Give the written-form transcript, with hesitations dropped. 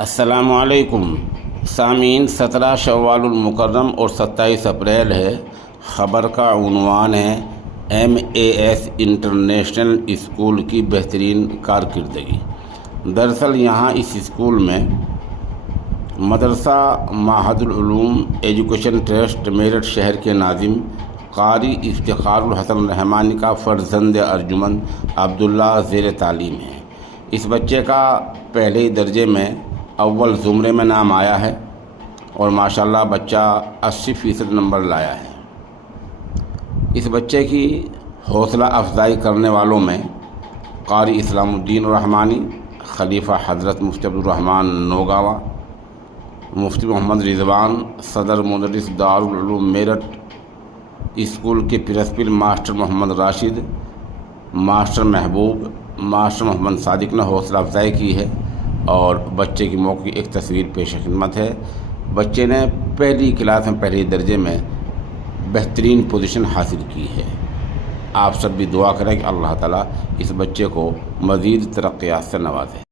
السلام علیکم سامعین، 17 شوال المکرم اور 27 اپریل ہے۔ خبر کا عنوان ہے MAS انٹرنیشنل اسکول کی بہترین کارکردگی۔ دراصل یہاں اس اسکول میں مدرسہ معہد العلوم ایجوکیشن ٹرسٹ میرٹھ شہر کے ناظم قاری افتخار الحسن رحمانی کا فرزند ارجمند عبداللہ زیر تعلیم ہے۔ اس بچے کا پہلے درجے میں اول زمرے میں نام آیا ہے اور ماشاءاللہ بچہ 80% نمبر لایا ہے۔ اس بچے کی حوصلہ افزائی کرنے والوں میں قاری اسلام الدین الرحمانی، خلیفہ حضرت مفتی عبدالرحمن نوگاوا، مفتی محمد رضوان، صدر مدرس دارالعلوم میرٹھ، اسکول کے پرنسپل ماسٹر محمد راشد، ماسٹر محبوب، ماسٹر محمد صادق نے حوصلہ افزائی کی ہے اور بچے کی موقع کی ایک تصویر پیش خدمت ہے۔ بچے نے پہلی کلاس میں پہلے درجے میں بہترین پوزیشن حاصل کی ہے۔ آپ سب بھی دعا کریں کہ اللہ تعالیٰ اس بچے کو مزید ترقیات سے نوازے۔